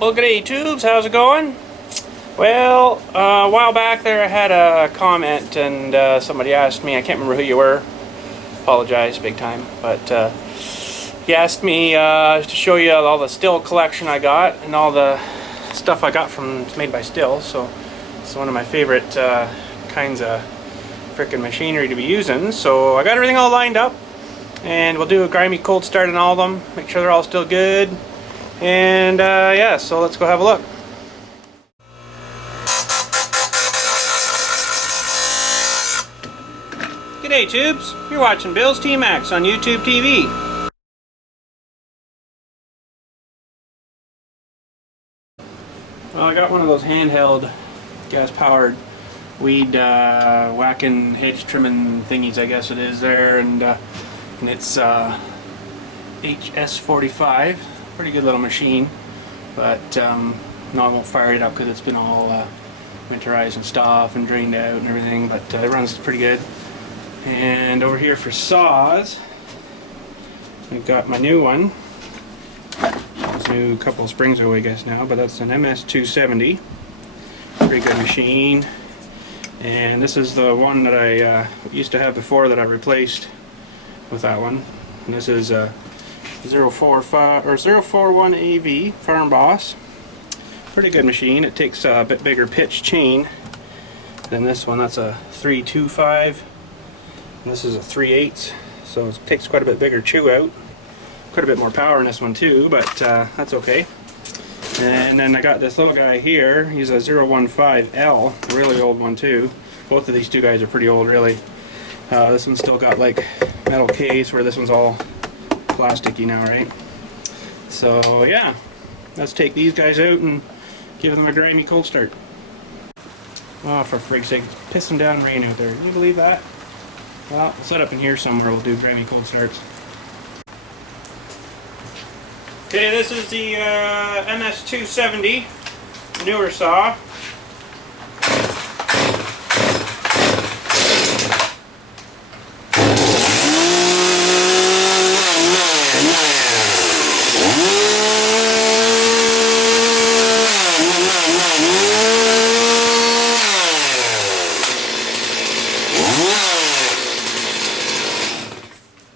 Well, g'day tubes, how's it going? Well, a while back there I had a comment and somebody asked me, I can't remember who you were, apologize big time, but he asked me to show you all the STIHL collection I got and all the stuff I got from, it's made by STIHL, so it's one of my favorite kinds of frickin' machinery to be using. So I got everything all lined up and we'll do a grimy cold start on all of them, make sure they're all still good. And yeah, so let's go have a look. G'day tubes, you're watching BILLSTMAXX on YouTube TV. Well, I got one of those handheld gas-powered weed whacking, hedge trimming thingies, I guess it is there, and it's HS45. Pretty good little machine, but no, I won't fire it up because it's been all winterized and stuff and drained out and everything, but it runs pretty good. And over here for saws, I've got my new one. It's new, a couple of springs ago I guess now, but that's an MS270. Pretty good machine. And this is the one that I used to have before that I replaced with that one. And this is a 045 or 041 AV Farm Boss. Pretty good machine. It takes a bit bigger pitch chain than this one. That's a 325, and this is a 3/8, so it takes quite a bit bigger chew out. Quite a bit more power in this one too, but that's okay. And then I got this little guy here. He's a 015L, a really old one too. Both of these two guys are pretty old, really. This one's still got like metal case, where this one's all plasticky now, right? So yeah, let's take these guys out and give them a grimy cold start. Oh, for freak's sake, it's pissing down rain out there. Can you believe that? Well, we'll set up in here somewhere, we'll do grimy cold starts. Okay, this is the MS270 newer saw.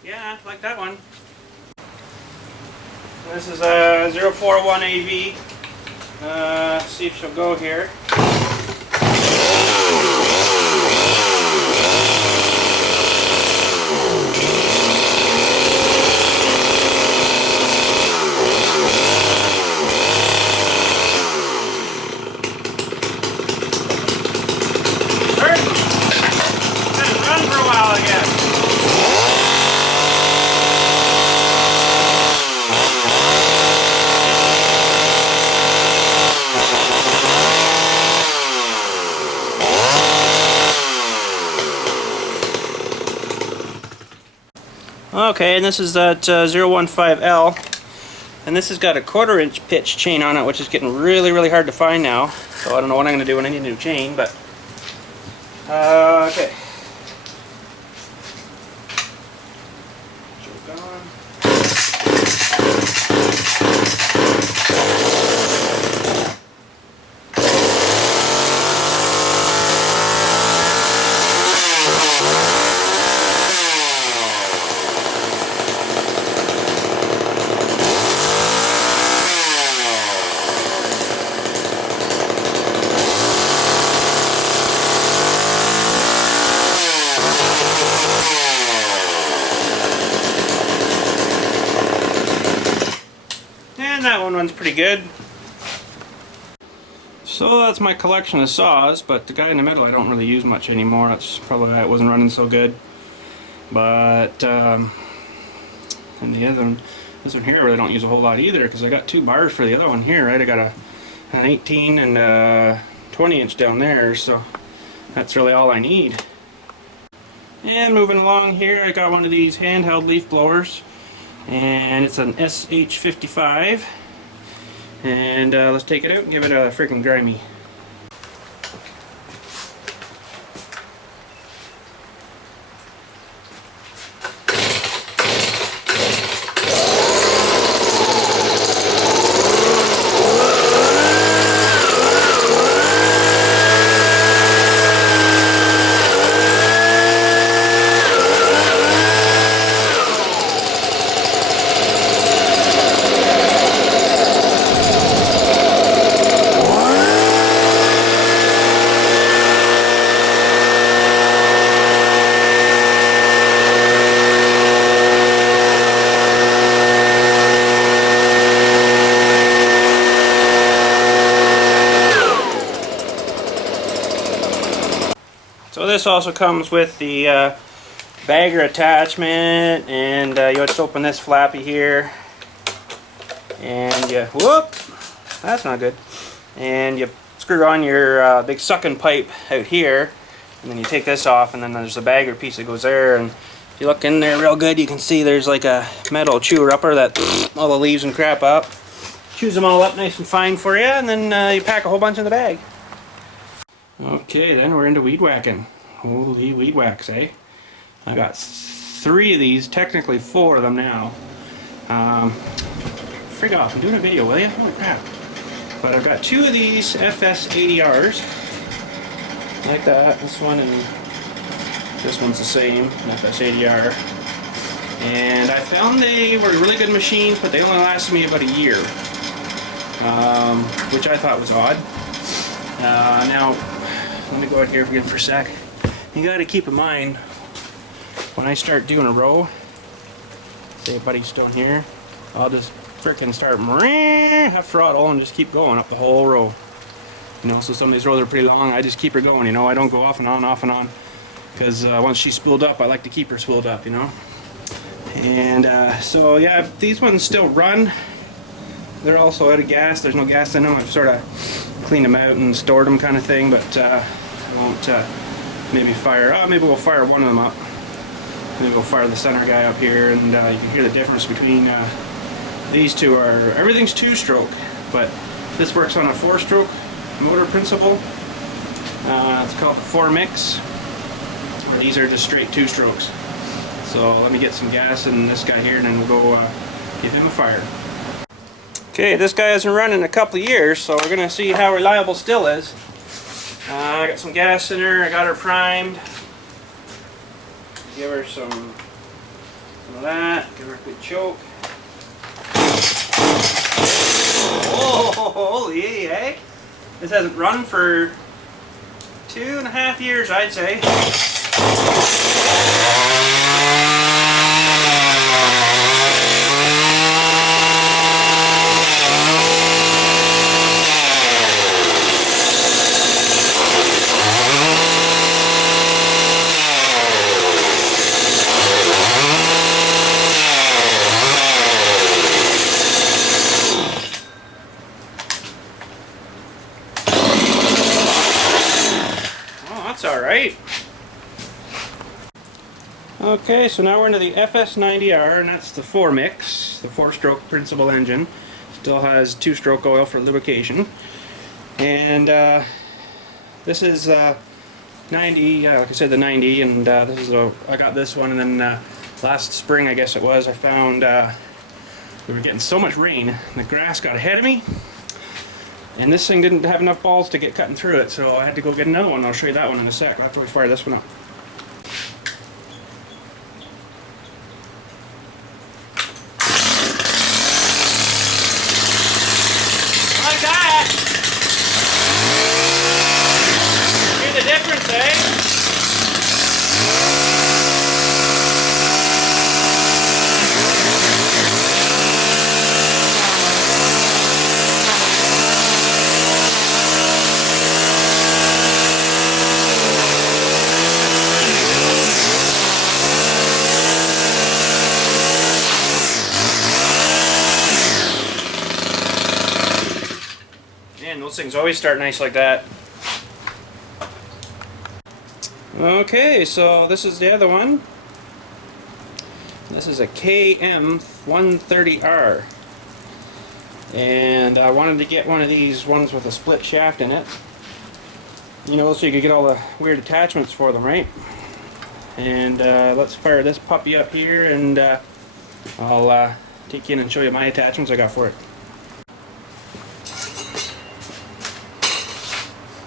Yeah, like that one. This is a 041 AV. See if she'll go here. Run for a while, I guess. Okay, and this is that 015L, and this has got a 1/4 inch pitch chain on it, which is getting really hard to find now. So I don't know what I'm going to do when I need a new chain, but okay. Choke on. And that one runs pretty good. So that's my collection of saws, but the guy in the middle I don't really use much anymore. That's probably why it wasn't running so good. But and the other one, this one here I really don't use a whole lot either, because I got 2 bars for the other one here, right? I got an 18 and a 20 inch down there, so that's really all I need. And moving along here, I got one of these handheld leaf blowers, and it's an SH55, and let's take it out and give it a freaking grimy. this also comes with the bagger attachment, and you just open this flappy here, and you, whoop, that's not good, and you screw on your big sucking pipe out here, and then you take this off, and then there's the bagger piece that goes there, and if you look in there real good, you can see there's like a metal chewer upper that all the leaves and crap up. Chews them all up nice and fine for you, and then you pack a whole bunch in the bag. Okay, then we're into weed whacking. Holy weed whacks, eh? I got 3 of these, technically 4 of them now. Frig off, I'm doing a video, will you? Holy crap. But I've got 2 of these FS80Rs. Like that. This one and this one's the same, an FS80R. And I found they were really good machines, but they only lasted me about a year. Which I thought was odd. Now, let me go out here again for a sec. You gotta keep in mind, when I start doing a row, say a buddy's down here, I'll just frickin' start half throttle and just keep going up the whole row. You know, so some of these rows are pretty long, I just keep her going, you know, I don't go off and on, because once she's spooled up, I like to keep her spooled up, you know. And so yeah, these ones still run. They're also out of gas, there's no gas in them. I've sort of cleaned them out and stored them kind of thing, but I won't maybe fire, maybe we'll fire one of them up. Maybe we'll fire the center guy up here, and you can hear the difference between these two. Everything's 2-stroke, but this works on a 4-stroke motor principle. It's called the 4MIXX, where these are just straight 2 strokes. So let me get some gas in this guy here, and then we'll go give him a fire. Okay, this guy hasn't run in a couple of years, so we're gonna see how reliable STIHL is. I got some gas in her, I got her primed. Give her some of that, give her a good choke. Oh, holy, eh? This hasn't run for 2.5 years, I'd say. Alright. Okay, so now we're into the FS90R, and that's the 4MIXX, the 4-stroke principal engine. Still has 2-stroke oil for lubrication. And this is 90, like I said, the 90, and this is I got this one, and then last spring, I guess it was, I found we were getting so much rain, and the grass got ahead of me. And this thing didn't have enough balls to get cutting through it, so I had to go get another one. I'll show you that one in a sec after we fire this one up. Like that! Hear the difference, eh? Those things always start nice like that. Okay, so this is the other one. This is a KM130R. And I wanted to get one of these ones with a split shaft in it. You know, so you could get all the weird attachments for them, right? And let's fire this puppy up here, and I'll take you in and show you my attachments I got for it.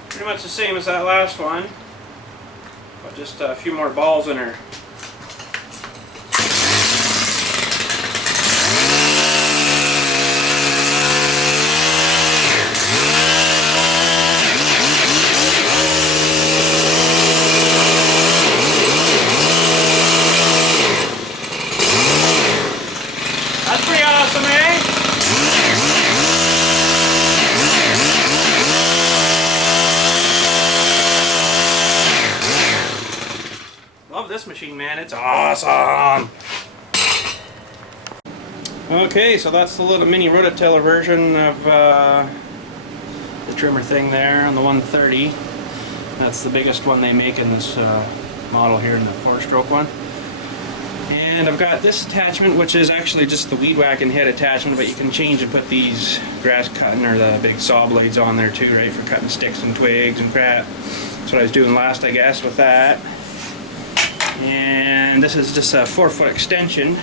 Pretty much the same as that last one, but just a few more balls in her. That's pretty awesome, eh? this machine, man. It's awesome. Okay, so that's the little mini rototiller version of the trimmer thing there on the 130. That's the biggest one they make in this model here, in the 4-stroke one. And I've got this attachment, which is actually just the weed whacking head attachment, but you can change and put these grass cutting or the big saw blades on there too, right, for cutting sticks and twigs and crap. That's what I was doing last, I guess, with that. And this is just a 4-foot extension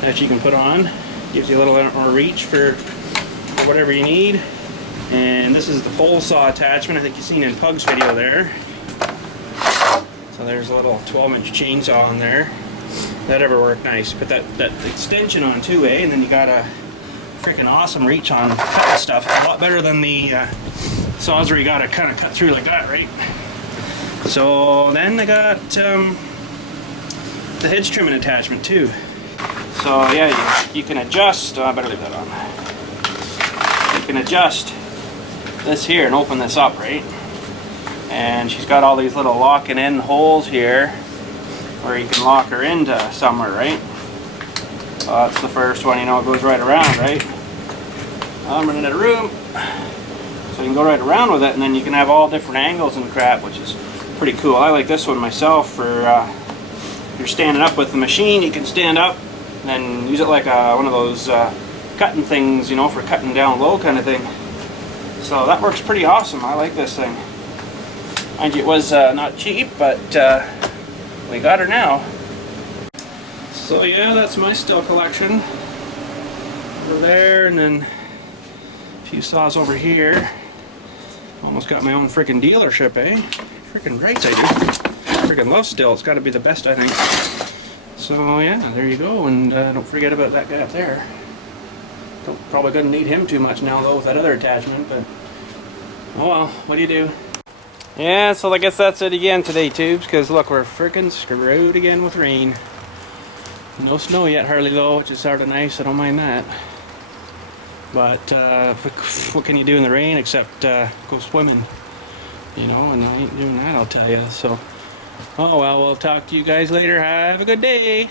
that you can put on. Gives you a little bit more reach for whatever you need. And this is the pole saw attachment. I think you've seen in Pug's video there. So there's a little 12-inch chainsaw on there. That ever worked nice. Put that extension on too, eh? And then you got a freaking awesome reach on cutting stuff. It's a lot better than the saws where you gotta kind of cut through like that, right? So then I got the hedge trimming attachment too. So yeah, you can adjust. I better leave that on. You can adjust this here and open this up, right? And she's got all these little locking in holes here where you can lock her into somewhere, right? That's the first one, you know, it goes right around, right? I'm running out of room. So you can go right around with it, and then you can have all different angles and crap, which is pretty cool. I like this one myself for you're standing up with the machine. You can stand up and then use it like one of those cutting things, you know, for cutting down low kind of thing. So that works pretty awesome. I like this thing. Mind you, it was not cheap, but we got her now. So yeah, that's my STIHL collection over there, and then a few saws over here. Almost got my own freaking dealership, eh? Freaking right I do. Freaking love STIHL. It's got to be the best, I think. So yeah, there you go, and don't forget about that guy up there. Probably gonna need him too much now though with that other attachment, but oh well, what do you do? Yeah, so I guess that's it again today, tubes, because look, we're freaking screwed again with rain. No snow yet hardly though, which is sort of nice. I don't mind that. But what can you do in the rain except go swimming? You know, and I ain't doing that, I'll tell you. So, oh well, we'll talk to you guys later. Have a good day.